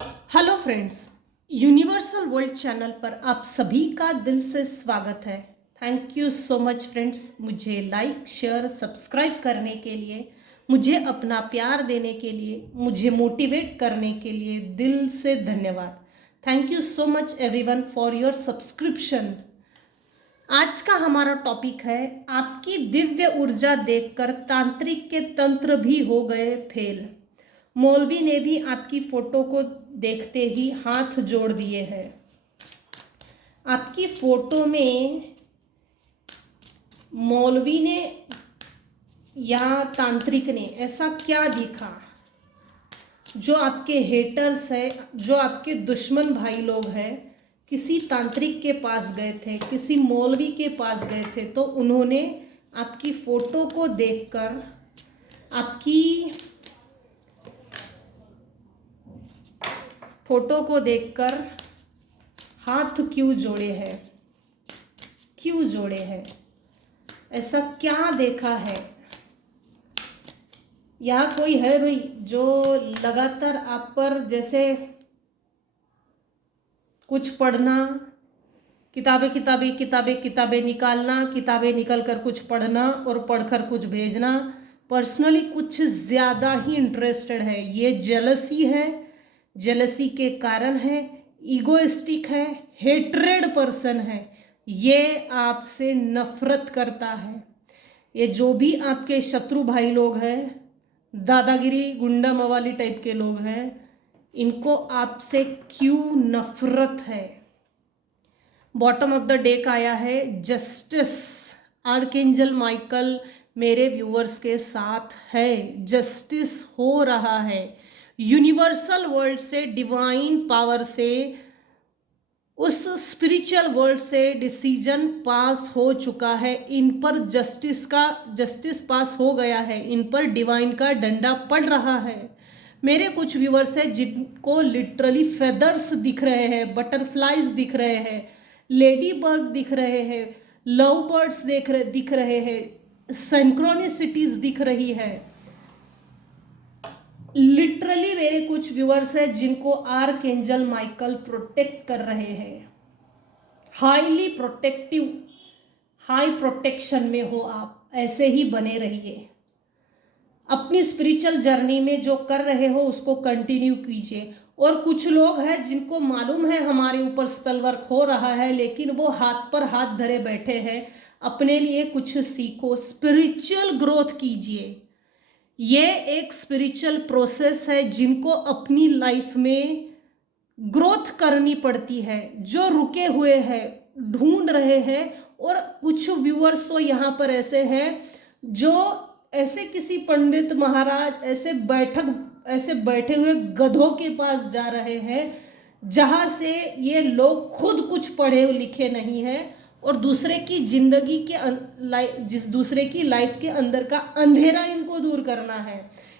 Hello friends, universal world channel पर आप सभी का दिल से स्वागत है। Thank you so much friends, मुझे लाइक शेयर सब्सक्राइब करने के लिए, मुझे अपना प्यार देने के लिए, मुझे मोटिवेट करने के लिए दिल से धन्यवाद। Thank you so much everyone for your subscription. आज का हमारा टॉपिक है, आपकी दिव्य ऊर्जा देखकर तांत्रिक के तंत्र भी हो गए फेल। मौलवी ने भी आपकी फोटो को देखते ही हाथ जोड़ दिए हैं। आपकी फोटो में मौलवी ने या तांत्रिक ने ऐसा क्या दिखा जो आपके हेटर्स है, जो आपके दुश्मन भाई लोग हैं, किसी तांत्रिक के पास गए थे, किसी मौलवी के पास गए थे, तो उन्होंने आपकी फोटो को देखकर आपकी फोटो को देखकर हाथ क्यों जोड़े हैं, क्यों जोड़े हैं, ऐसा क्या देखा है? यहाँ कोई है भाई जो लगातार आप पर जैसे कुछ पढ़ना, किताबें किताबें किताबें किताबें निकालना, किताबें निकल कर कुछ पढ़ना और पढ़कर कुछ भेजना, पर्सनली कुछ ज़्यादा ही इंटरेस्टेड है, ये जेलसी है, जेलसी के कारण है, ईगोइस्टिक है, हेट्रेड पर्सन है, ये आपसे नफरत करता है। ये जो भी आपके शत्रु भाई लोग हैं, दादागिरी गुंडा मवाली टाइप के लोग हैं, इनको आपसे क्यों नफरत है? बॉटम ऑफ द डेक आया है जस्टिस। आर्कएंजल माइकल मेरे व्यूअर्स के साथ है, जस्टिस हो रहा है। यूनिवर्सल वर्ल्ड से, डिवाइन पावर से, उस स्पिरिचुअल वर्ल्ड से डिसीजन पास हो चुका है। इन पर जस्टिस पास हो गया है, इन पर डिवाइन का डंडा पड़ रहा है। मेरे कुछ व्यूअर्स हैं जिनको लिटरली फेदर्स दिख रहे हैं, बटरफ्लाइज दिख रहे हैं, लेडी बर्ड दिख रहे हैं, लव बर्ड्स दिख रहे हैं, सिंक्रोनिसिटीज दिख रही है। लिटरली मेरे कुछ व्यूअर्स हैं जिनको आर्कएंजल माइकल प्रोटेक्ट कर रहे हैं। हाईली प्रोटेक्टिव, हाई प्रोटेक्शन में हो आप, ऐसे ही बने रहिए। अपनी स्पिरिचुअल जर्नी में जो कर रहे हो उसको कंटिन्यू कीजिए। और कुछ लोग हैं जिनको मालूम है हमारे ऊपर स्पेल वर्क हो रहा है, लेकिन वो हाथ पर हाथ धरे बैठे हैं। अपने लिए कुछ सीखो, स्पिरिचुअल ग्रोथ कीजिए। ये एक स्पिरिचुअल प्रोसेस है जिनको अपनी लाइफ में ग्रोथ करनी पड़ती है, जो रुके हुए हैं, ढूंढ रहे हैं। और कुछ व्यूअर्स तो यहाँ पर ऐसे हैं जो ऐसे किसी पंडित महाराज, ऐसे बैठे हुए गधों के पास जा रहे हैं जहाँ से ये लोग खुद कुछ पढ़े लिखे नहीं हैं और दूसरे की जिंदगी के दूसरे की लाइफ के अंदर का अंधेरा इनको दूर करना है।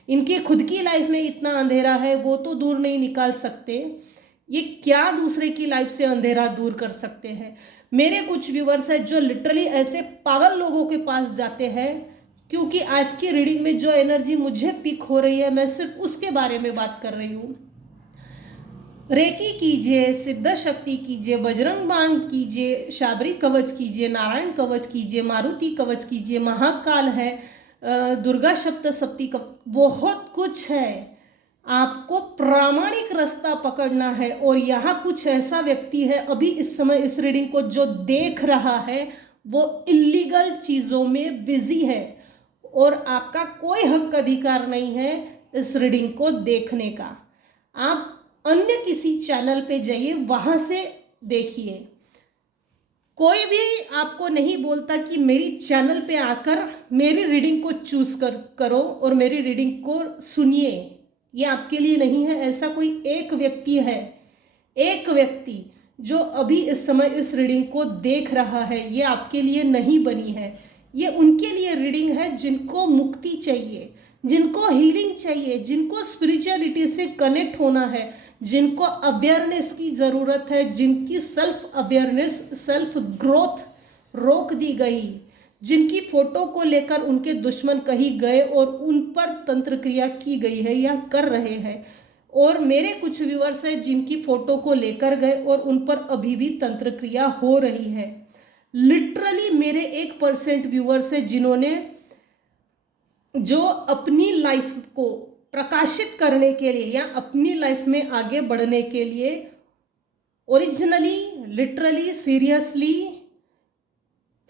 इनके खुद की लाइफ में इतना अंधेरा है वो तो दूर नहीं निकाल सकते, ये क्या दूसरे की लाइफ से अंधेरा दूर कर सकते हैं? मेरे कुछ व्यूअर्स हैं जो लिटरली ऐसे पागल लोगों के पास जाते हैं, क्योंकि आज की रीडिंग में जो एनर्जी मुझे पिक हो रही है मैं सिर्फ उसके बारे में बात कर रही हूँ। रेकी कीजिए, सिद्ध शक्ति कीजिए, बजरंग बाण कीजिए, शाबरी कवच कीजिए, नारायण कवच कीजिए, मारुति कवच कीजिए, महाकाल है, दुर्गा सप्तशती का बहुत कुछ है। आपको प्रामाणिक रास्ता पकड़ना है। और यहाँ कुछ ऐसा व्यक्ति है अभी इस समय इस रीडिंग को जो देख रहा है वो इलीगल चीज़ों में बिजी है और आपका कोई हक अधिकार नहीं है इस रीडिंग को देखने का। आप अन्य किसी चैनल पे जाइए, वहाँ से देखिए। कोई भी आपको नहीं बोलता कि मेरी चैनल पे आकर मेरी रीडिंग को चूज करो और मेरी रीडिंग को सुनिए, ये आपके लिए नहीं है। ऐसा कोई एक व्यक्ति है, एक व्यक्ति जो अभी इस समय इस रीडिंग को देख रहा है, ये आपके लिए नहीं बनी है। ये उनके लिए रीडिंग है जिनको मुक्ति चाहिए, जिनको हीलिंग चाहिए, जिनको स्पिरिचुअलिटी से कनेक्ट होना है, जिनको अवेयरनेस की ज़रूरत है, जिनकी सेल्फ अवेयरनेस, सेल्फ ग्रोथ रोक दी गई, जिनकी फोटो को लेकर उनके दुश्मन कहीं गए और उन पर तंत्र क्रिया की गई है या कर रहे हैं, और मेरे कुछ व्यूअर्स हैं जिनकी फोटो को लेकर गए और उन पर अभी भी तंत्र क्रिया हो रही है। लिटरली मेरे 1% व्यूअर्स हैं जिन्होंने जो अपनी लाइफ को प्रकाशित करने के लिए या अपनी लाइफ में आगे बढ़ने के लिए ओरिजिनली, लिटरली, सीरियसली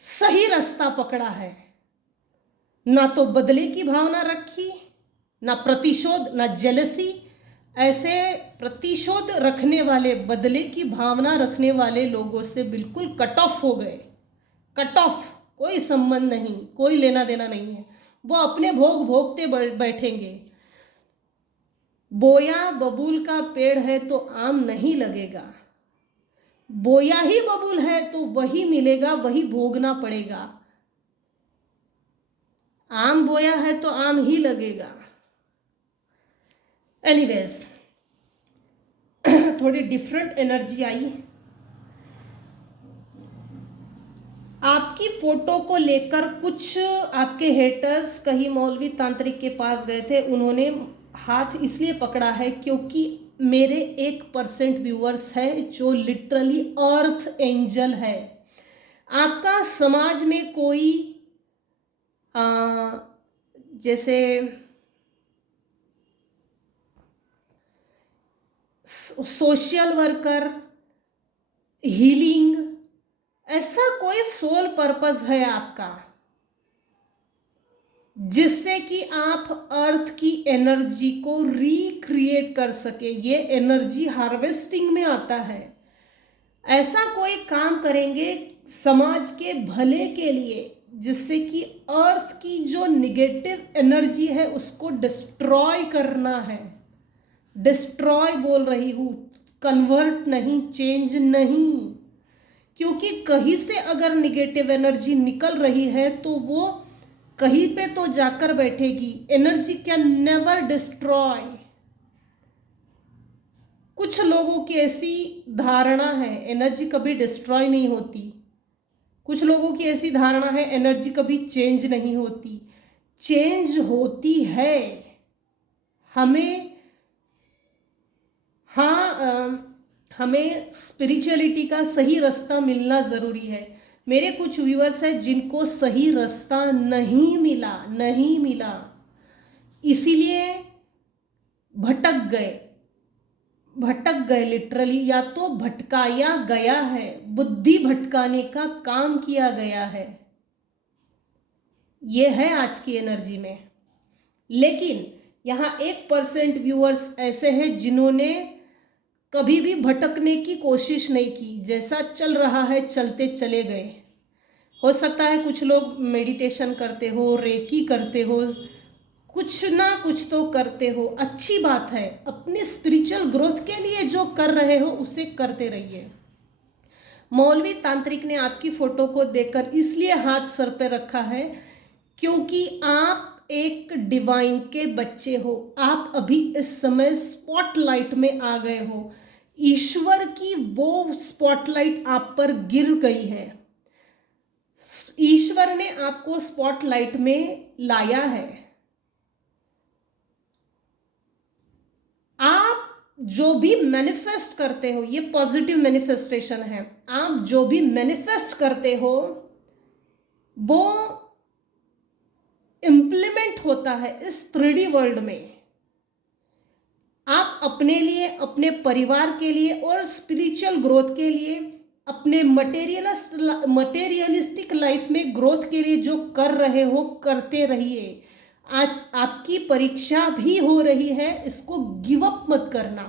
सही रास्ता पकड़ा है। ना तो बदले की भावना रखी, ना प्रतिशोध, ना जेलसी। ऐसे प्रतिशोध रखने वाले, बदले की भावना रखने वाले लोगों से बिल्कुल कट ऑफ हो गए। कट ऑफ, कोई संबंध नहीं, कोई लेना देना नहीं है। वो अपने भोग भोगते बैठेंगे। बोया बबूल का पेड़ है तो आम नहीं लगेगा। बोया ही बबूल है तो वही मिलेगा, वही भोगना पड़ेगा। आम बोया है तो आम ही लगेगा। एनीवेज, थोड़ी डिफरेंट एनर्जी आई। आपकी फोटो को लेकर कुछ आपके हेटर्स कहीं मौलवी तांत्रिक के पास गए थे। उन्होंने हाथ इसलिए पकड़ा है क्योंकि मेरे 1% व्यूअर्स है जो लिटरली अर्थ एंजल है। आपका समाज में कोई जैसे सोशल वर्कर, हीलिंग, ऐसा कोई सोल पर्पस है आपका जिससे कि आप अर्थ की एनर्जी को रिक्रिएट कर सके। ये एनर्जी हार्वेस्टिंग में आता है। ऐसा कोई काम करेंगे समाज के भले के लिए जिससे कि अर्थ की जो निगेटिव एनर्जी है उसको डिस्ट्रॉय करना है। डिस्ट्रॉय बोल रही हूँ, कन्वर्ट नहीं, चेंज नहीं। क्योंकि कहीं से अगर निगेटिव एनर्जी निकल रही है तो वो कहीं पे तो जाकर बैठेगी। Energy can never destroy. कुछ लोगों की ऐसी धारणा है एनर्जी कभी डिस्ट्रॉय नहीं होती। कुछ लोगों की ऐसी धारणा है एनर्जी कभी चेंज नहीं होती। चेंज होती है। हमें स्पिरिचुअलिटी का सही रास्ता मिलना ज़रूरी है। मेरे कुछ व्यूअर्स हैं जिनको सही रास्ता नहीं मिला, इसीलिए भटक गए लिटरली। या तो भटकाया गया है, बुद्धि भटकाने का काम किया गया है। ये है आज की एनर्जी में। लेकिन यहाँ 1% व्यूअर्स ऐसे हैं जिन्होंने कभी भी भटकने की कोशिश नहीं की। जैसा चल रहा है चलते चले गए। हो सकता है कुछ लोग मेडिटेशन करते हो, रेकी करते हो, कुछ ना कुछ तो करते हो, अच्छी बात है। अपने स्पिरिचुअल ग्रोथ के लिए जो कर रहे हो उसे करते रहिए। मौलवी तांत्रिक ने आपकी फोटो को देखकर इसलिए हाथ सर पे रखा है क्योंकि आप एक डिवाइन के बच्चे हो। आप अभी इस समय स्पॉटलाइट में आ गए हो। ईश्वर की वो स्पॉटलाइट आप पर गिर गई है। ईश्वर ने आपको स्पॉटलाइट में लाया है। आप जो भी मैनिफेस्ट करते हो, ये पॉजिटिव मैनिफेस्टेशन है। आप जो भी मैनिफेस्ट करते हो वो इम्प्लीमेंट होता है इस 3D वर्ल्ड में। आप अपने लिए, अपने परिवार के लिए और स्पिरिचुअल ग्रोथ के लिए, अपने मटेरियलिस्टिक लाइफ में ग्रोथ के लिए जो कर रहे हो करते रहिए। आज आपकी परीक्षा भी हो रही है, इसको गिव अप मत करना।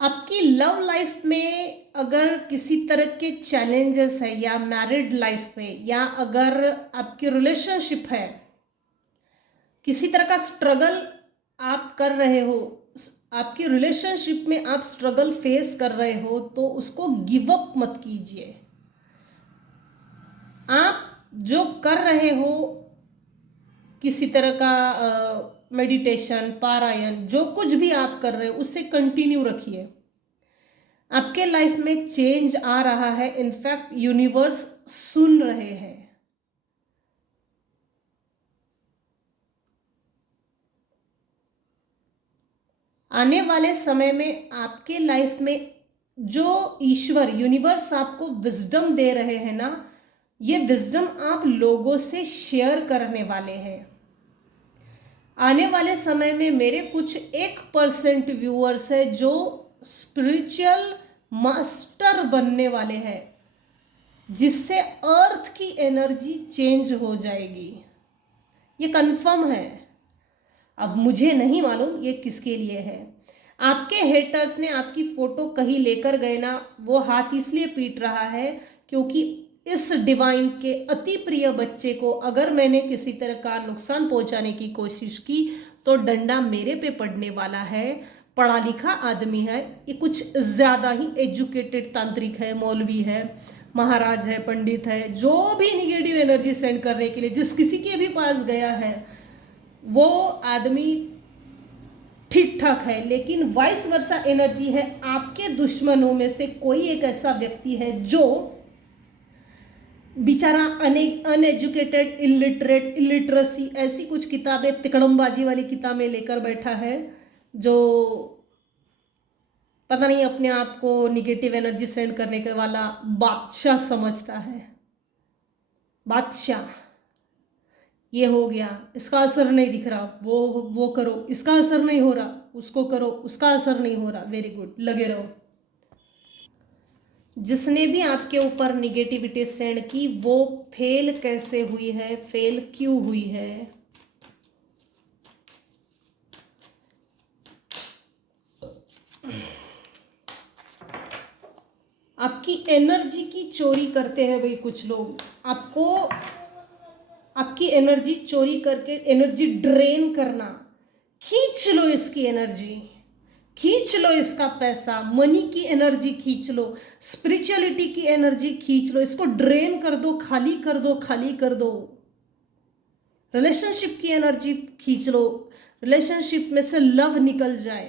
आपकी लव लाइफ में अगर किसी तरह के चैलेंजेस है या मैरिड लाइफ में, या अगर आपकी रिलेशनशिप है, किसी तरह का स्ट्रगल आप कर रहे हो, आपकी रिलेशनशिप में आप स्ट्रगल फेस कर रहे हो, तो उसको गिव अप मत कीजिए। आप जो कर रहे हो किसी तरह का मेडिटेशन, पारायण, जो कुछ भी आप कर रहे हो उसे कंटिन्यू रखिए। आपके लाइफ में चेंज आ रहा है। इनफैक्ट यूनिवर्स सुन रहे हैं। आने वाले समय में आपके लाइफ में जो ईश्वर यूनिवर्स आपको विजडम दे रहे हैं ना, ये विजडम आप लोगों से शेयर करने वाले हैं। आने वाले समय में मेरे कुछ 1% व्यूअर्स है जो स्पिरिचुअल मास्टर बनने वाले हैं, जिससे अर्थ की एनर्जी चेंज हो जाएगी। ये कंफर्म है। अब मुझे नहीं मालूम ये किसके लिए है। आपके हेटर्स ने आपकी फोटो कहीं लेकर गए ना, वो हाथ इसलिए पीट रहा है क्योंकि इस डिवाइन के अति प्रिय बच्चे को अगर मैंने किसी तरह का नुकसान पहुंचाने की कोशिश की तो डंडा मेरे पे पड़ने वाला है। पढ़ा लिखा आदमी है, ये कुछ ज़्यादा ही एजुकेटेड तांत्रिक है, मौलवी है, महाराज है, पंडित है, जो भी निगेटिव एनर्जी सेंड करने के लिए जिस किसी के भी पास गया है वो आदमी ठीक ठाक है। लेकिन वाइस वर्सा एनर्जी है, आपके दुश्मनों में से कोई एक ऐसा व्यक्ति है जो बेचारा अनएजुकेटेड, इलिटरेट, इलिटरेसी, ऐसी कुछ किताबें, तिकड़मबाजी वाली किताबें लेकर बैठा है, जो पता नहीं अपने आप को निगेटिव एनर्जी सेंड करने के वाला बादशाह समझता है। बादशाह, ये हो गया, इसका असर नहीं दिख रहा, वो करो, इसका असर नहीं हो रहा, उसको करो, उसका असर नहीं हो रहा, वेरी गुड, लगे रहो। जिसने भी आपके ऊपर निगेटिविटी सेंड की वो फेल कैसे हुई है, फेल क्यों हुई है? आपकी एनर्जी की चोरी करते हैं भाई कुछ लोग, आपको आपकी एनर्जी चोरी करके एनर्जी ड्रेन करना। खींच लो इसकी एनर्जी, खींच लो इसका पैसा, मनी की एनर्जी खींच लो, स्पिरिचुअलिटी की एनर्जी खींच लो, इसको ड्रेन कर दो, खाली कर दो, खाली कर दो। रिलेशनशिप की एनर्जी खींच लो, रिलेशनशिप में से लव निकल जाए,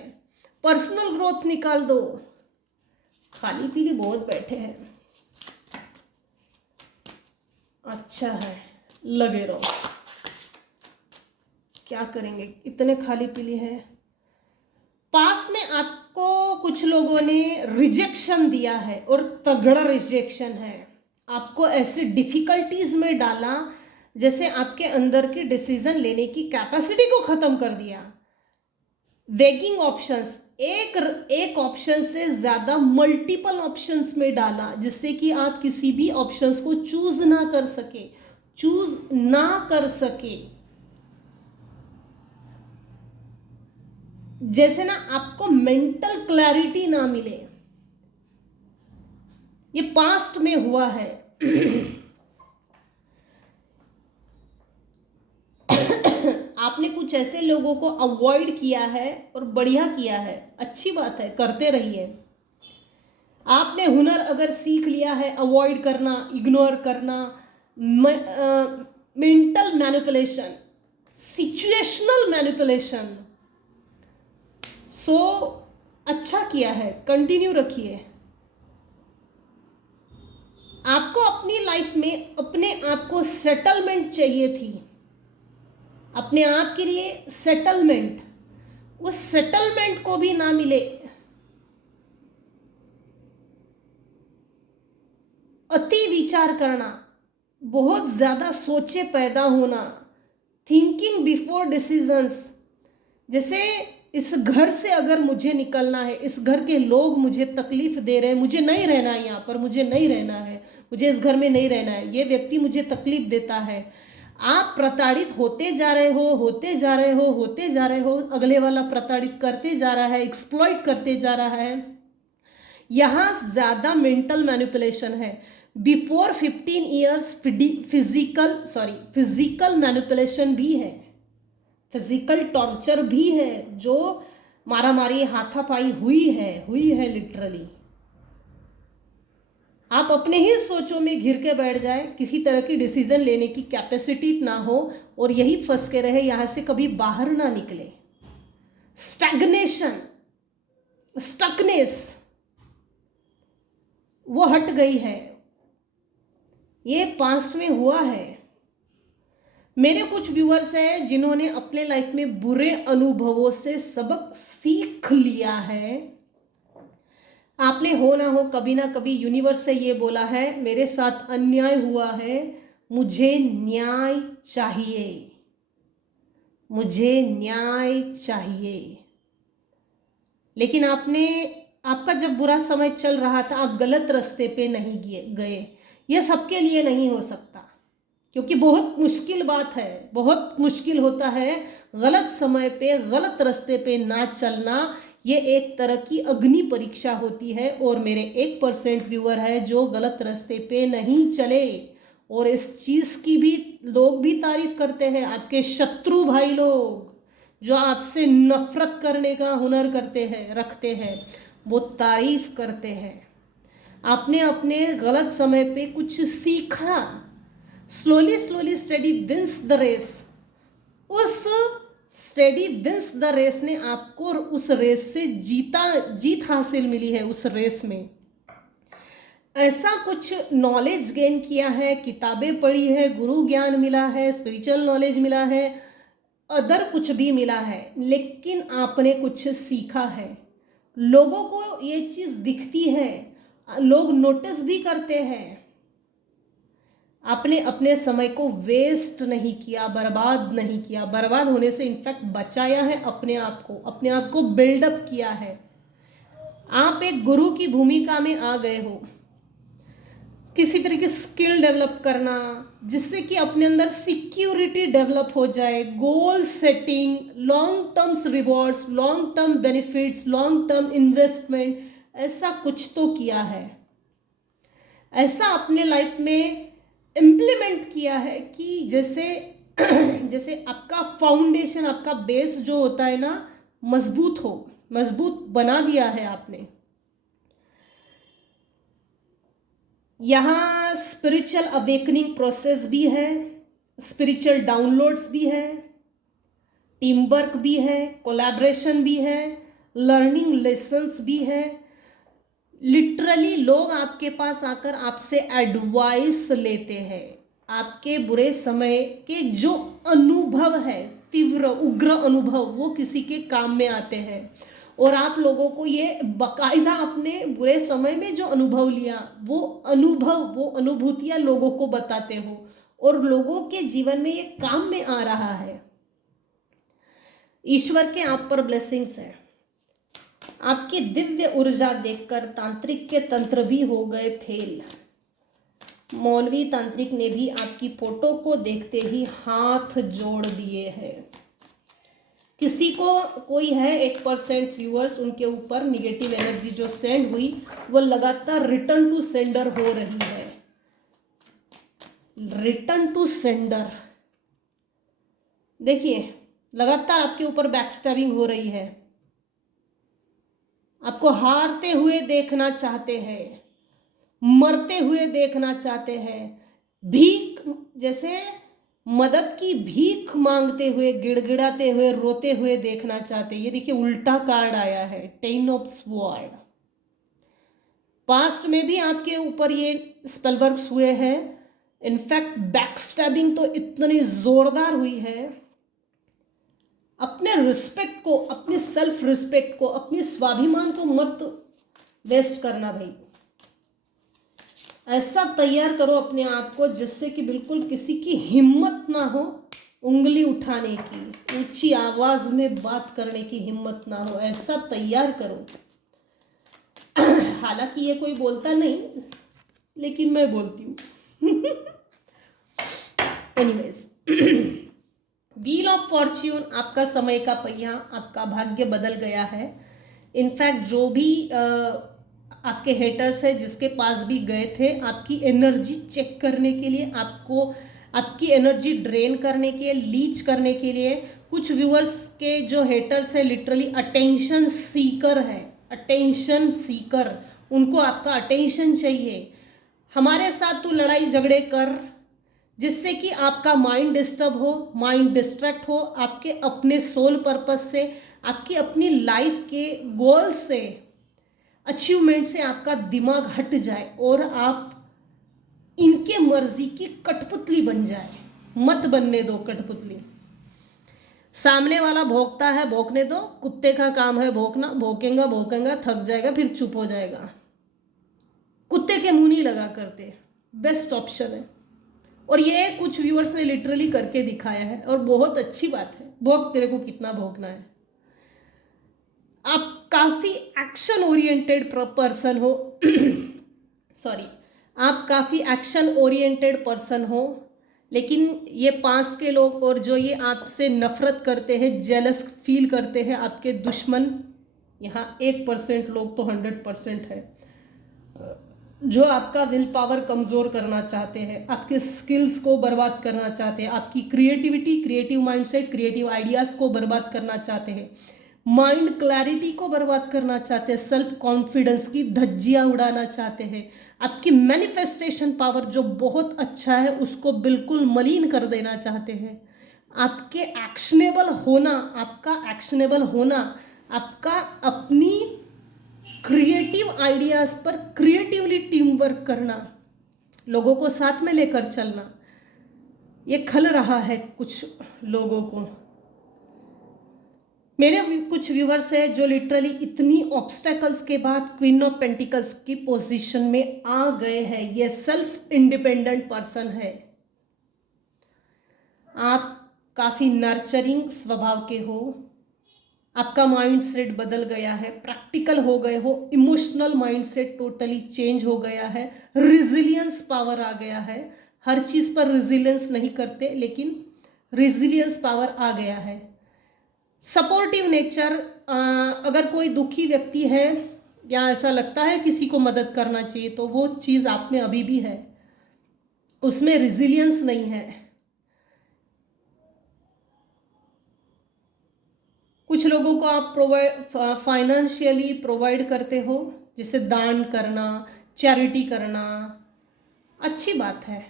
पर्सनल ग्रोथ निकाल दो। खाली पीली बहुत बैठे हैं, अच्छा है, लगे रहो। क्या करेंगे, इतने खाली पीली है। पास में आपको कुछ लोगों ने रिजेक्शन दिया है और तगड़ा रिजेक्शन है, आपको ऐसी डिफिकल्टीज में डाला जैसे आपके अंदर की डिसीजन लेने की कैपेसिटी को खत्म कर दिया। वेगिंग ऑप्शंस, एक ऑप्शन से ज्यादा मल्टीपल ऑप्शंस में डाला, जिससे कि आप किसी भी ऑप्शंस को चूज ना कर सके, चूज ना कर सके। जैसे ना आपको मेंटल क्लैरिटी ना मिले, ये पास्ट में हुआ है। आपने कुछ ऐसे लोगों को अवॉइड किया है और बढ़िया किया है, अच्छी बात है, करते रहिए। आपने हुनर अगर सीख लिया है अवॉइड करना, इग्नोर करना, मेंटल मैनिपुलेशन, सिचुएशनल मैनिपुलेशन, सो अच्छा किया है, कंटिन्यू रखिए। आपको अपनी लाइफ में अपने आप को सेटलमेंट चाहिए थी, अपने आप के लिए सेटलमेंट, उस सेटलमेंट को भी ना मिले। अति विचार करना, बहुत ज्यादा सोचे पैदा होना, थिंकिंग बिफोर डिसीजंस। जैसे इस घर से अगर मुझे निकलना है, इस घर के लोग मुझे तकलीफ दे रहे हैं, मुझे नहीं रहना है यहाँ पर, मुझे नहीं रहना है, मुझे इस घर में नहीं रहना है, ये व्यक्ति मुझे तकलीफ देता है, आप प्रताड़ित होते जा रहे हो, होते जा रहे हो, होते जा रहे हो, अगले वाला प्रताड़ित करते जा रहा है, एक्सप्लॉइट करते जा रहा है। यहाँ ज्यादा मेंटल मैनिपुलेशन है। बिफोर 15 ईयर्स फिजिकल मैनिपुलेशन भी है, फिजिकल टॉर्चर भी है, जो मारामारी हाथापाई हुई है लिटरली। आप अपने ही सोचों में घिर के बैठ जाए, किसी तरह की डिसीजन लेने की कैपेसिटी ना हो और यही फंस के रहे, यहां से कभी बाहर ना निकले। स्टैग्नेशन, स्टकनेस वो हट गई है, ये पास्ट में हुआ है। मेरे कुछ व्यूअर्स हैं जिन्होंने अपने लाइफ में बुरे अनुभवों से सबक सीख लिया है। आपने हो ना कभी यूनिवर्स से ये बोला है, मेरे साथ अन्याय हुआ है, मुझे न्याय चाहिए, मुझे न्याय चाहिए। लेकिन आपका जब बुरा समय चल रहा था, आप गलत रास्ते पे नहीं गए। यह सबके लिए नहीं हो सकता, क्योंकि बहुत मुश्किल बात है, बहुत मुश्किल होता है गलत समय पे गलत रास्ते पे ना चलना। ये एक तरह की अग्नि परीक्षा होती है। और मेरे 1% व्यूअर है जो गलत रास्ते पे नहीं चले, और इस चीज़ की भी लोग भी तारीफ करते हैं। आपके शत्रु भाई लोग जो आपसे नफरत करने का हुनर रखते हैं, वो तारीफ करते हैं। आपने अपने गलत समय पे कुछ सीखा। Slowly study wins the race. उस स्टडी विंस द रेस ने आपको उस रेस से जीत हासिल मिली है। उस रेस में ऐसा कुछ नॉलेज गेन किया है, किताबें पढ़ी है, गुरु ज्ञान मिला है, स्पिरिचुअल नॉलेज मिला है, अदर कुछ भी मिला है, लेकिन आपने कुछ सीखा है। लोगों को ये चीज़ दिखती है, लोग नोटिस भी करते हैं। आपने अपने समय को वेस्ट नहीं किया, बर्बाद नहीं किया। बर्बाद होने से इनफैक्ट बचाया है अपने आप को बिल्डअप किया है। आप एक गुरु की भूमिका में आ गए हो। किसी तरह की स्किल डेवलप करना, जिससे कि अपने अंदर सिक्योरिटी डेवलप हो जाए, goal setting, long terms rewards, long term benefits, long term investment, ऐसा कुछ तो किया है। ऐसा अपने लाइफ में इम्प्लीमेंट किया है कि जैसे आपका फाउंडेशन, आपका बेस जो होता है ना, मजबूत बना दिया है आपने। यहाँ स्पिरिचुअल अवेकनिंग प्रोसेस भी है, स्पिरिचुअल डाउनलोड्स भी है, टीम वर्क भी है, कोलैबोरेशन भी है, लर्निंग लेसन्स भी है। लिटरली लोग आपके पास आकर आपसे एडवाइस लेते हैं। आपके बुरे समय के जो अनुभव है, तीव्र उग्र अनुभव, वो किसी के काम में आते हैं। और आप लोगों को ये बाकायदा अपने बुरे समय में जो अनुभव लिया, वो अनुभूतियां लोगों को बताते हो, और लोगों के जीवन में ये काम में आ रहा है। ईश्वर के आप पर ब्लेसिंग्स है। आपकी दिव्य ऊर्जा देखकर तांत्रिक के तंत्र भी हो गए फेल। मौलवी तांत्रिक ने भी आपकी फोटो को देखते ही हाथ जोड़ दिए हैं। किसी को कोई है 1% व्यूअर्स, उनके ऊपर निगेटिव एनर्जी जो सेंड हुई वो लगातार रिटर्न टू सेंडर हो रही है। रिटर्न टू सेंडर, देखिए लगातार आपके ऊपर बैकस्टैबिंग हो रही है। आपको हारते हुए देखना चाहते हैं, मरते हुए देखना चाहते हैं, भीख, जैसे मदद की भीख मांगते हुए, गिड़गिड़ाते हुए, रोते हुए देखना चाहते हैं। ये देखिए उल्टा कार्ड आया है, 10 ऑफ स्वॉर्ड। पास्ट में भी आपके ऊपर ये स्पेल वर्क्स हुए हैं। इनफैक्ट बैकस्टैबिंग तो इतनी जोरदार हुई है। अपने रिस्पेक्ट को, अपने सेल्फ रिस्पेक्ट को, अपने स्वाभिमान को मत वेस्ट करना भाई। ऐसा तैयार करो अपने आप को जिससे कि बिल्कुल किसी की हिम्मत ना हो उंगली उठाने की, ऊंची आवाज में बात करने की हिम्मत ना हो। ऐसा तैयार करो। हालांकि ये कोई बोलता नहीं, लेकिन मैं बोलती हूँ। एनीवेज, व्हील ऑफ फॉर्च्यून, आपका समय का पहिया, आपका भाग्य बदल गया है। इनफैक्ट जो भी आपके हेटर्स है, जिसके पास भी गए थे आपकी एनर्जी चेक करने के लिए, आपकी एनर्जी ड्रेन करने के लिए, लीच करने के लिए, कुछ व्यूअर्स के जो हेटर्स है लिटरली अटेंशन सीकर है, अटेंशन सीकर, उनको आपका अटेंशन चाहिए। हमारे साथ तू लड़ाई झगड़े कर जिससे कि आपका माइंड डिस्टर्ब हो, माइंड डिस्ट्रैक्ट हो, आपके अपने सोल पर्पस से, आपकी अपनी लाइफ के गोल से, अचीवमेंट से आपका दिमाग हट जाए और आप इनके मर्जी की कठपुतली बन जाए। मत बनने दो कठपुतली। सामने वाला भौंकता है, भौंकने दो, कुत्ते का काम है भौंकना, भौंकेगा भौंकेगा थक जाएगा फिर चुप हो जाएगा। कुत्ते के मुंह नहीं लगा करते, बेस्ट ऑप्शन है। और ये कुछ व्यूअर्स ने लिटरली करके दिखाया है और बहुत अच्छी बात है। भौंक, तेरे को कितना भौंकना है। आप काफ़ी एक्शन ओरिएंटेड पर्सन हो सॉरी, आप काफ़ी एक्शन ओरिएंटेड पर्सन हो, लेकिन ये पास के लोग और जो ये आपसे नफरत करते हैं, जेलस फील करते हैं, आपके दुश्मन, यहाँ 1% लोग तो 100% है जो आपका विल पावर कमज़ोर करना चाहते हैं, आपके स्किल्स को बर्बाद करना चाहते हैं, आपकी creativity, creative mindset, creative ideas को बर्बाद करना चाहते हैं, माइंड क्लैरिटी को बर्बाद करना चाहते हैं, सेल्फ कॉन्फिडेंस की धज्जियाँ उड़ाना चाहते हैं, आपकी मैनिफेस्टेशन पावर जो बहुत अच्छा है उसको बिल्कुल मलिन कर देना चाहते हैं, आपके एक्शनेबल होना, आपका एक्शनेबल होना, आपका अपनी क्रिएटिव आइडियाज़ पर क्रिएटिवली टीम वर्क करना, लोगों को साथ में लेकर चलना, ये खल रहा है कुछ लोगों को। मेरे कुछ व्यूवर्स है जो लिटरली इतनी ऑब्स्टेकल्स के बाद क्वीन ऑफ पेंटिकल्स की पोजीशन में आ गए हैं। ये सेल्फ इंडिपेंडेंट पर्सन है। आप काफ़ी नर्चरिंग स्वभाव के हो, आपका माइंडसेट बदल गया है, प्रैक्टिकल हो गए हो, इमोशनल माइंडसेट टोटली चेंज हो गया है, रिजिलियंस पावर आ गया है। हर चीज़ पर रिजिलियंस नहीं करते लेकिन रिजिलियंस पावर आ गया है। सपोर्टिव नेचर, अगर कोई दुखी व्यक्ति है या ऐसा लगता है किसी को मदद करना चाहिए तो वो चीज़ आप में अभी भी है, उसमें रिजिलियंस नहीं है। कुछ लोगों को आप फाइनेंशियली प्रोवाइड करते हो, जैसे दान करना, चैरिटी करना, अच्छी बात है।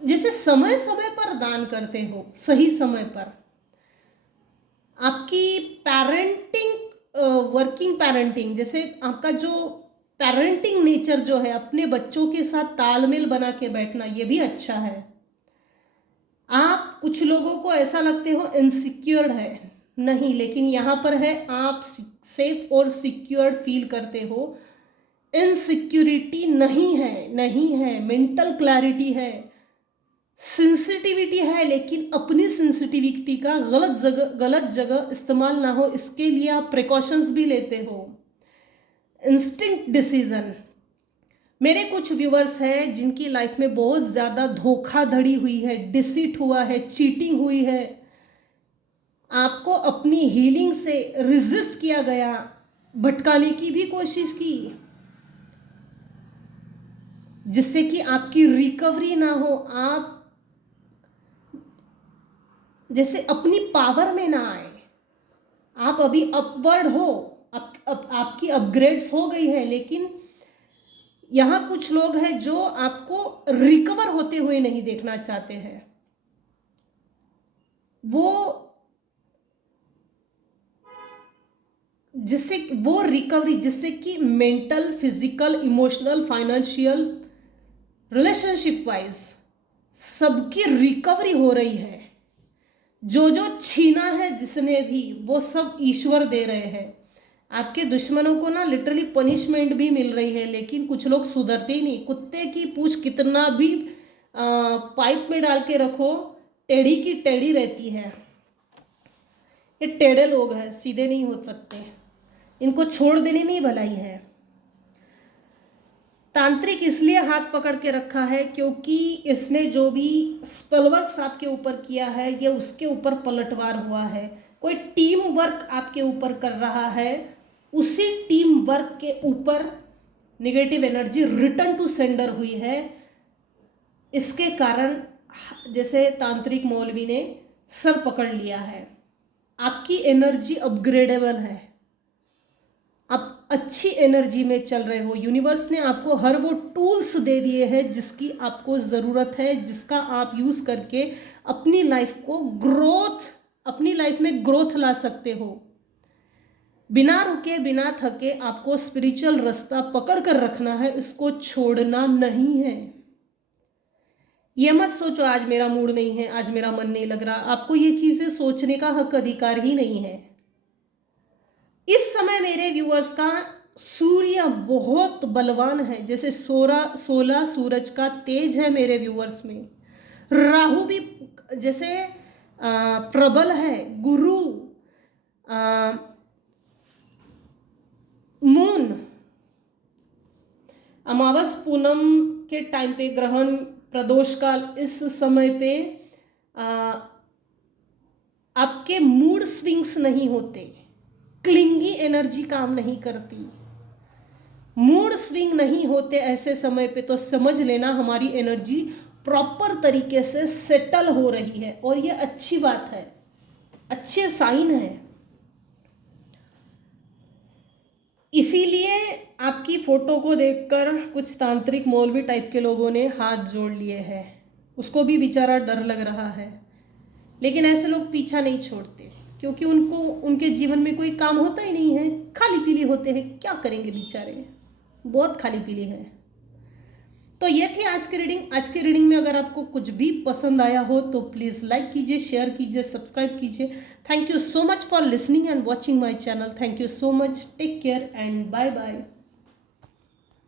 जैसे समय समय पर दान करते हो, सही समय पर। आपकी पेरेंटिंग, वर्किंग पेरेंटिंग, जैसे आपका जो पेरेंटिंग नेचर जो है, अपने बच्चों के साथ तालमेल बना के बैठना, ये भी अच्छा है। आप कुछ लोगों को ऐसा लगते हो इनसिक्योर्ड है, नहीं, लेकिन यहाँ पर है आप सेफ और सिक्योर्ड फील करते हो। इनसिक्योरिटी नहीं है, नहीं है, मेंटल क्लैरिटी है, सेंसिटिविटी है, लेकिन अपनी सेंसिटिविटी का गलत जगह इस्तेमाल ना हो, इसके लिए आप प्रिकॉशंस भी लेते हो। Instinct decision. मेरे कुछ व्यूवर्स हैं जिनकी लाइफ में बहुत ज़्यादा धोखाधड़ी हुई है, डिसीट हुआ है, चीटिंग हुई है, आपको अपनी हीलिंग से रिजिस्ट किया गया, भटकाने की भी कोशिश की, जिससे कि आपकी रिकवरी ना हो, आप जैसे अपनी पावर में ना आए। आप अभी अपवर्ड हो, आपकी अपग्रेड्स हो गई है, लेकिन यहाँ कुछ लोग हैं जो आपको रिकवर होते हुए नहीं देखना चाहते हैं। वो रिकवरी जिससे कि mental, physical, emotional, financial, relationship wise सबकी रिकवरी हो रही है। जो जो छीना है जिसने भी, वो सब ईश्वर दे रहे हैं। आपके दुश्मनों को ना लिटरली पनिशमेंट भी मिल रही है, लेकिन कुछ लोग सुधरते ही नहीं। कुत्ते की पूंछ कितना भी पाइप में डाल के रखो, टेढ़ी की टेढ़ी रहती है। ये टेढ़े लोग हैं, सीधे नहीं हो सकते, इनको छोड़ देने में ही भलाई है। तांत्रिक इसलिए हाथ पकड़ के रखा है क्योंकि इसने जो भी स्पेलवर्क्स आपके ऊपर किया है, ये उसके ऊपर पलटवार हुआ है। कोई टीम वर्क आपके ऊपर कर रहा है, उसी टीम वर्क के ऊपर negative energy return to sender हुई है। इसके कारण जैसे तांत्रिक मौलवी ने सर पकड़ लिया है। आपकी एनर्जी अपग्रेडेबल है, आप अच्छी एनर्जी में चल रहे हो। यूनिवर्स ने आपको हर वो टूल्स दे दिए हैं जिसकी आपको ज़रूरत है, जिसका आप यूज़ करके अपनी लाइफ में ग्रोथ ला सकते हो। बिना रुके, बिना थके आपको स्पिरिचुअल रास्ता पकड़ कर रखना है, इसको छोड़ना नहीं है। ये मत सोचो आज मेरा मूड नहीं है, आज मेरा मन नहीं लग रहा। आपको ये चीजें सोचने का हक अधिकार ही नहीं है। इस समय मेरे व्यूअर्स का सूर्य बहुत बलवान है, जैसे 16 सूरज का तेज है मेरे व्यूअर्स में। राहु भी जैसे प्रबल है, गुरु, मून, अमावस पूनम के टाइम पे, ग्रहण प्रदोष काल, इस समय पे आपके मूड स्विंग्स नहीं होते, क्लिंगी एनर्जी काम नहीं करती, मूड स्विंग नहीं होते ऐसे समय पे, तो समझ लेना हमारी एनर्जी प्रॉपर तरीके से सेटल हो रही है, और ये अच्छी बात है, अच्छे साइन है। इसीलिए आपकी फोटो को देखकर कुछ तांत्रिक मौलवी टाइप के लोगों ने हाथ जोड़ लिए हैं। उसको भी बेचारा डर लग रहा है, लेकिन ऐसे लोग पीछा नहीं छोड़ते, क्योंकि उनको उनके जीवन में कोई काम होता ही नहीं है, खाली पीली होते हैं, क्या करेंगे बेचारे, बहुत खाली पीली है। तो ये थी आज की रीडिंग। आज की रीडिंग में अगर आपको कुछ भी पसंद आया हो तो प्लीज़ लाइक कीजिए, शेयर कीजिए, सब्सक्राइब कीजिए। Thank you so much for listening and watching my channel. Thank you so much, take care and bye bye.